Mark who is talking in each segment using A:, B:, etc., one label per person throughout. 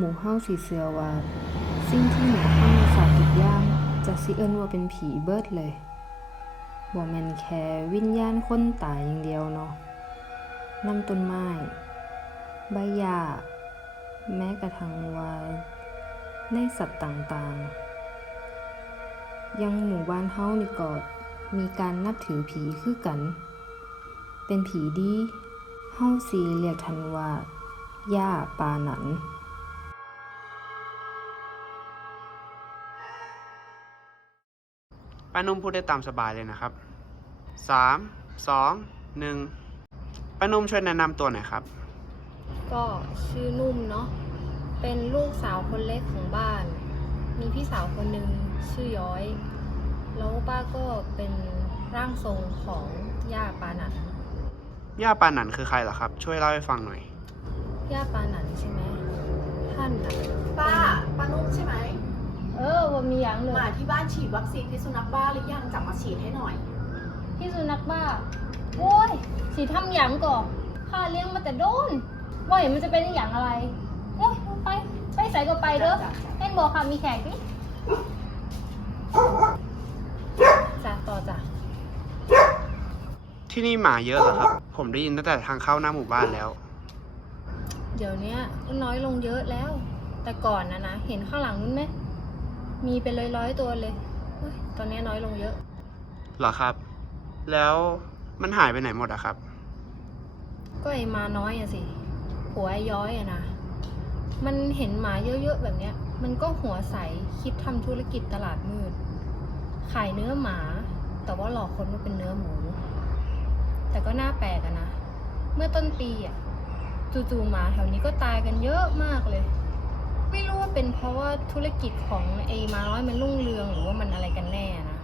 A: หมูเฮาสีเสือว่าสิ่งที่หนือธรรมาสตร์ทุกอย่างจะสิเอิ้นว่าเป็นผีเบิดเลยบ่แม่นแค่วิญญาณคนตายอย่างเดียวเนาะนำต้นไม้ ใบหญ้าแม้กระทั่งว่าในสัตว์ต่างๆ ยังหมู่บ้านเฮานี่ก็มีการนับถือผีคือกัน เป็นผีดีเฮาสีเรียกทันว่าย่าปาหนัน
B: ป้านุ่มพูดได้ตามสบายเลยนะครับสามสองหนึ่งป้านุ่มช่วยแนะนำตัวหน่อยครับ
A: ก็ชื่อนุ่มเนาะ เป็นลูกสาวคนเล็กของบ้าน มีพี่สาวคนหนึ่งชื่อย้อย แล้วป้าก็เป็นร่างทรงของย่าปาหนัน
B: ย่าปานันคือใครเหรอครับ ช่วยเล่าให้ฟังหน่อย
A: ย่าปาหนันใช่ไหมท่านน่ะ
C: ป้าป้านุ่มใช่ไหม
A: เออว่ามีอย่างเล
C: มาย ที่บ้านฉีดวัคซีนพิษสุนัขบ้าหรือยังจับมาฉีดให้หน่อย
A: พี่สุนัขบ้า โอ้ย สีทำหยังก่อข้าเลี้ยงมาแต่โดน ว่าเห็นมันจะเป็นอหย่างอะไร โอ้ยไป ไปใส่ก็ไปเด้อ
C: จ้ะจ้ะ
A: เอ็นบอกค่ะมีแขกดิจ้ะต่อจ้ะ
B: ที่นี่หมาเยอะเหรอครับ ผมได้ยินตั้งแต่ทางเข้าหน้าหมู่บ้านแล้ว
A: เดี๋ยวเนี้ยก็น้อยลงเยอะแล้ว แต่ก่อนนะนะ เห็นข้างหลังนู้นไหม มีเป็นร้อยๆตัวเลยเฮ้ยตอนนี้น้อยลงเยอะ
B: เหรอครับ แล้วมันหายไปไหนหมดอะครับ
A: ก็ไอ้มาน้อยอะสิหัวไอ้ย้อยอะนะ มันเห็นหมาเยอะๆแบบเนี้ย มันก็หัวใสคิดทำธุรกิจตลาดมืด ขายเนื้อหมา แต่ว่าหลอกคนว่าเป็นเนื้อหมู แต่ก็น่าแปลกอะนะ เมื่อต้นปีอะจู่ๆหมาแถวนี้ก็ตายกันเยอะมากเลย ไม่รู้ว่าเป็นเพราะว่าธุรกิจของไอ้มาร้อยมันรุ่งเรืองหรือว่ามันอะไรกันแน่นะ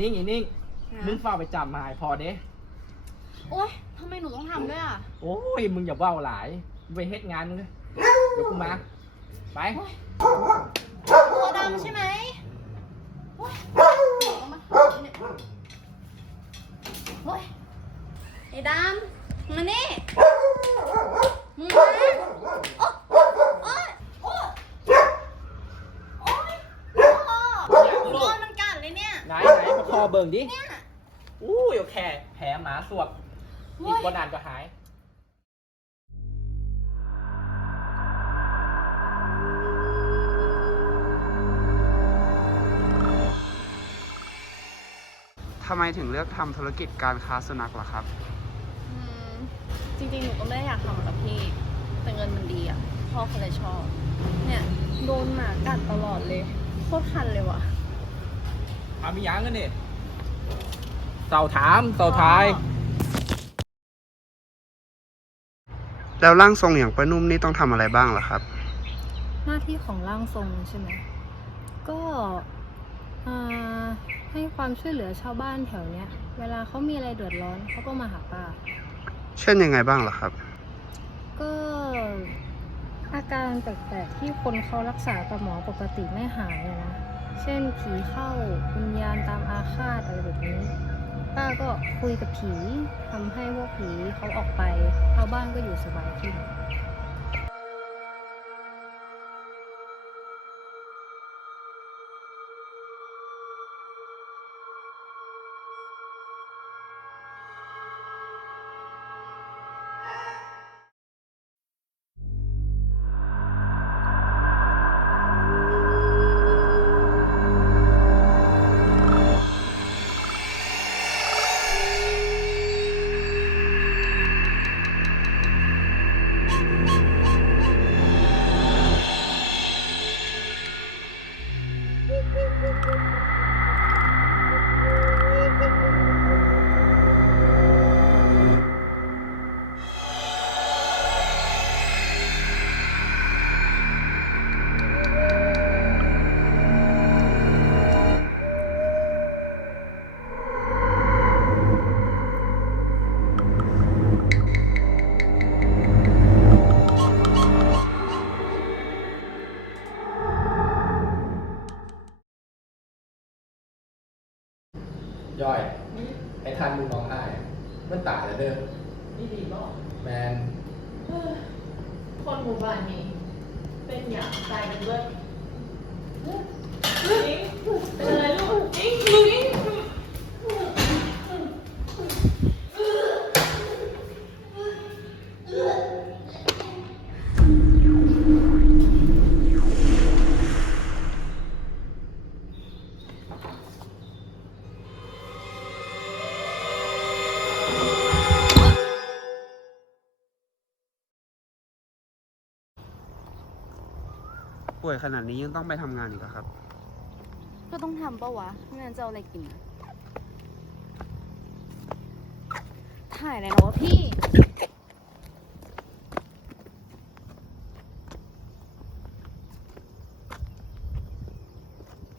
D: นิ่งอีนิ่งมึงเฝ้าไปจับมาให้พอเด้
C: โอ๊ยทำไมหนูต้องทำด้วยอะ
D: โอ้ยมึงอย่าเว้าหลายมึงไปเฮ็ดงานมึงเลยเดี๋ยวกูมาไป
C: ตัวดำใช่ไหมโอ๊ยเอามาเนี่ยโอ๊ยไอ้ดำมานี่มึงมาโอ๊ยโอ๊ยโอ๊ยโอ๊ยโอ๊ยโดนมันกัดเลยเนี่ย
D: ไหนไหนมาคอเบิ่งดิ
C: เนี่ย
D: อู้ยแค่แผลหมาสวบอีกบนานก็หาย
B: ทำไมถึงเลือกทำธุรกิจการค้าสุนัขล่ะครับ
C: อืมจริงๆ หนูก็ไม่ได้อยากทำหรอกกับพี่ แต่เงินมันดีอะ พ่อเขาเลยชอบ เนี่ยโดนหมากัดตลอดเลย โคตรคันเลยว่ะ
D: เอามีหยังกันนี่ เต่าถามเต่าทาย
B: แล้วร่างทรงอย่างป้านุ่มนี่ต้องทำอะไรบ้างล่ะครับ
A: หน้าที่ของร่างทรงใช่ไหม ก็อ่าให้ความช่วยเหลือชาวบ้านแถวเนี้ย เวลาเขามีอะไรเดือดร้อนเขาก็มาหาป้า
B: เช่นยังไงบ้างล่ะครับ
A: ก็อาการแปลกๆที่คนเขารักษากับหมอปกติไม่หายอะนะ เช่นผีเข้าวิญญาณตามอาฆา ตอะไรแบบนี้ ป้าก็คุยกับผีทำให้พวกผีเขาออกไปชาวบ้านก็อยู่สบายขึ้น
D: ย่อย ไอ้ท่านมึงร้องไห้อะมันตายแล้วเด้อ
E: ดีดีบอก
D: แมน
E: เอ้ยคนหมู่บ้านนี้เป็นอย่างตายเป็นเบิร์ดนิ้งเป็นอะไรลูกนิ้งนิ้ง
B: ป่วยขนาดนี้ยังต้องไปทำงานอีกเหรอครับ
C: ก็ต้องทำปะวะไม่งั้นจะเอาอะไรกินอะถ่ายอะไรนะวะพี่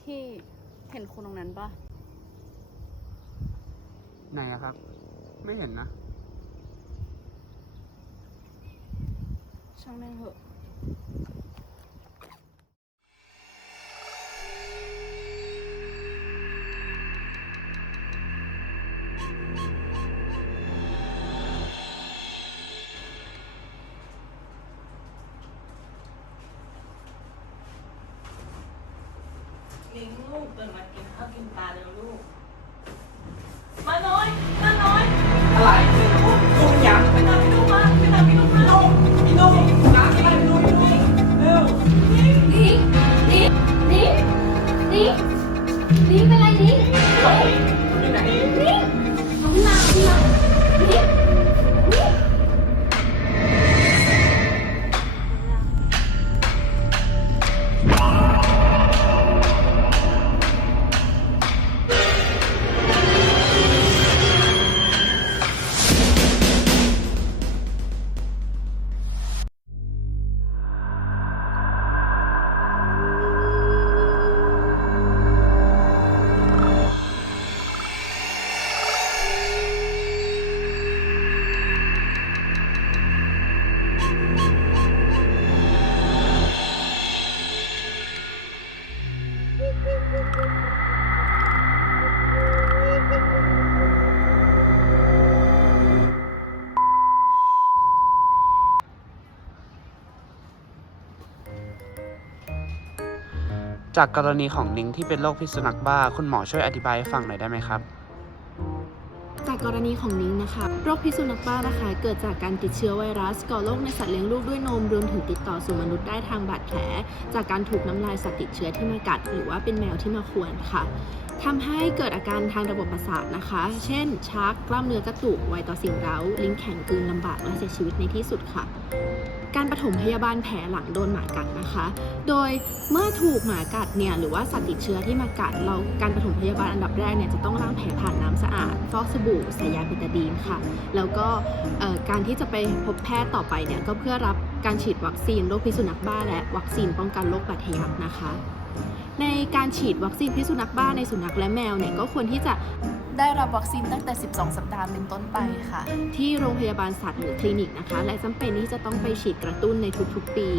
C: พี่เห็นคนตรงนั้นปะ
B: ไหนอะครับ ไม่เห็นนะ
C: ช่างแม่งเถอะ 《あっ》
B: จากกรณีของนิ้งที่เป็นโรคพิษสุนัขบ้า คุณหมอช่วยอธิบายให้ฟังหน่อยได้ไหมครับ
F: จากกรณีของนิ้งนะคะ โรคพิษสุนัขบ้านะคะ เกิดจากการติดเชื้อไวรัสก่อโรคในสัตว์เลี้ยงลูกด้วยนมรวมถึงติดต่อสู่มนุษย์ได้ทางบาดแผล จากการถูกน้ำลายสัตว์ติดเชื้อที่มากัด หรือว่าเป็นแมวที่มาข่วนค่ะ ทำให้เกิดอาการทางระบบประสาทนะคะ เช่น ชัก กล้ามเนื้อกระตุก ไวต่อสิ่งเร้า ลิ้นแข็งกลืนลำบาก และเสียชีวิตในที่สุดค่ะ การปฐมพยาบาลแผลหลังโดนหมากัดนะคะ โดยเมื่อถูกหมากัดเนี่ยหรือว่าสัตว์ติดเชื้อที่มากัด เราการปฐมพยาบาลอันดับแรกเนี่ยจะต้องล้างแผลผ่านน้ำสะอาด ฟอกสบู่ใส่ยาเบตาดีนค่ะ แล้วก็การที่จะไปพบแพทย์ต่อไปเนี่ยก็เพื่อรับ การฉีดวัคซีนโรคพิษสุนัขบ้า และวัคซีนป้องกันโรคบาดทะยักนะคะ ในการฉีดวัคซีนพิษสุนัขบ้าในสุนัขและแมวเนี่ยก็ควรที่จะ
C: ได้รับวัคซีนตั้งแต่ 12 สัปดาห์เป็นต้นไปค่ะ
F: ที่โรงพยาบาลสัตว์หรือคลินิกนะคะ และจำเป็นที่จะต้องไปฉีดกระตุ้นในทุกๆปี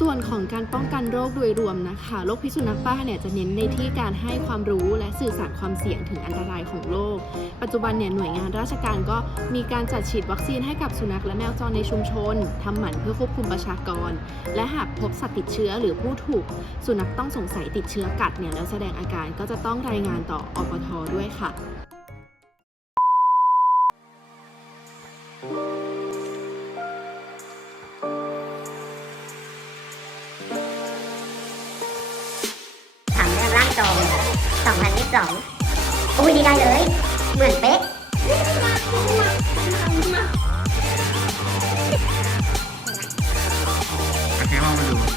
F: ส่วนของการป้องกันโรคโดยรวมนะคะโรคพิษสุนัขบ้าเนี่ยจะเน้นในที่การให้ความรู้และสื่อสารความเสี่ยงถึงอันตรายของโรคปัจจุบันเนี่ยหน่วยงานราชการก็มีการจัดฉีดวัคซีนให้กับสุนัขและแมวจรในชุมชนทำหมันเพื่อควบคุมประชากร และหากพบสัตว์ติดเชื้อหรือผู้ถูก สุนัขต้องสงสัยติดเชื้อกัดเนี่ยแล้วแสดงอาการก็จะต้องรายงานต่ออปทด้วยค่ะ
G: ถ สองอุ้ยดีได้เลย เหมือนเป๊ะ
B: โอเคลองมาดู